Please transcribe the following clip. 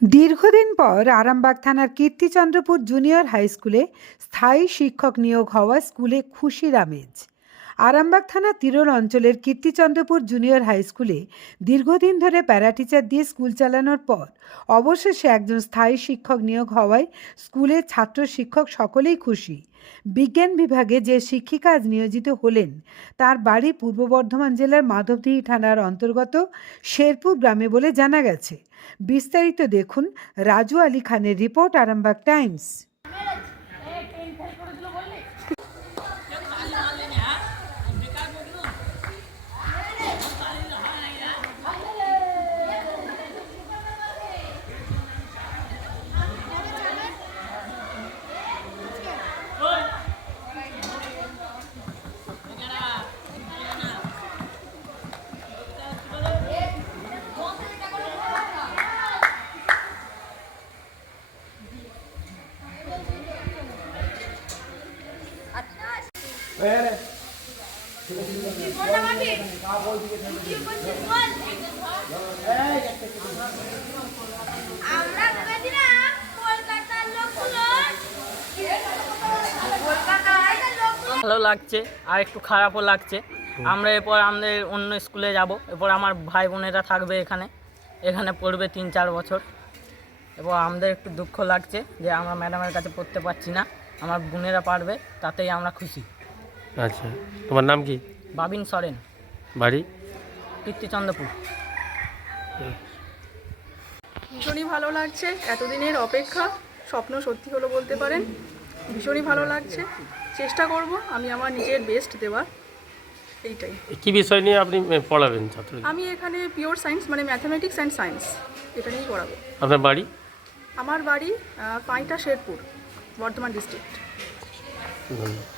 দীর্ঘদিন পর আরামবাগ থানার কীর্তিচন্দ্রপুর জুনিয়র হাই স্কুলে স্থায়ী শিক্ষক নিয়োগ হওয়া স্কুলে খুশির আমেজ। আরামবাগ থানা তিরোল অঞ্চলের কীর্তিচন্দ্রপুর জুনিয়র হাই স্কুলে দীর্ঘদিন ধরে প্যারা টিচার দিয়ে স্কুল চালানোর পর অবশেষে একজন স্থায়ী শিক্ষক নিয়োগ হওয়ায় স্কুলের ছাত্র শিক্ষক সকলেই খুশি। বিজ্ঞান বিভাগে যে শিক্ষিকা আজ নিয়োজিত হলেন, তার বাড়ি পূর্ব বর্ধমান জেলার মাধবদিহি থানার অন্তর্গত শেরপুর গ্রামে বলে জানা গেছে। বিস্তারিত দেখুন রাজু আলী খানের রিপোর্ট আরামবাগ টাইমস। ভালো লাগছে, আর একটু খারাপও লাগছে। আমরা এরপর আমাদের অন্য স্কুলে যাব। এরপর আমার ভাই বোনেরা থাকবে এখানে। এখানে পড়বে তিন চার বছর। এবং আমাদের একটু দুঃখ লাগছে যে আমরা ম্যাডামের কাছে পড়তে পারছি না। আমার বোনেরা পারবে, তাতেই আমরা খুশি। আচ্ছা তোমার নাম কি? বাবিন সরেন। বাড়ি? কীর্তিচন্দ্রপুর। ভীষণই ভালো লাগছে এতদিনের অপেক্ষা স্বপ্ন সত্যি হলো বলতে পারেন। ভীষণই ভালো লাগছে। চেষ্টা করব আমি আমার নিজের বেস্ট দেওয়ার। এইটাই। কি বিষয় নিয়ে আপনি পড়াবেন ছাত্র আমি এখানে পিওর সায়েন্স মানে ম্যাথামেটিক্স অ্যান্ড সায়েন্স এটা নিয়েই পড়াবো। আপনার বাড়ি? আমার বাড়ি পাঁইটা শেরপুর বর্ধমান ডিস্ট্রিক্ট ধন্যবাদ।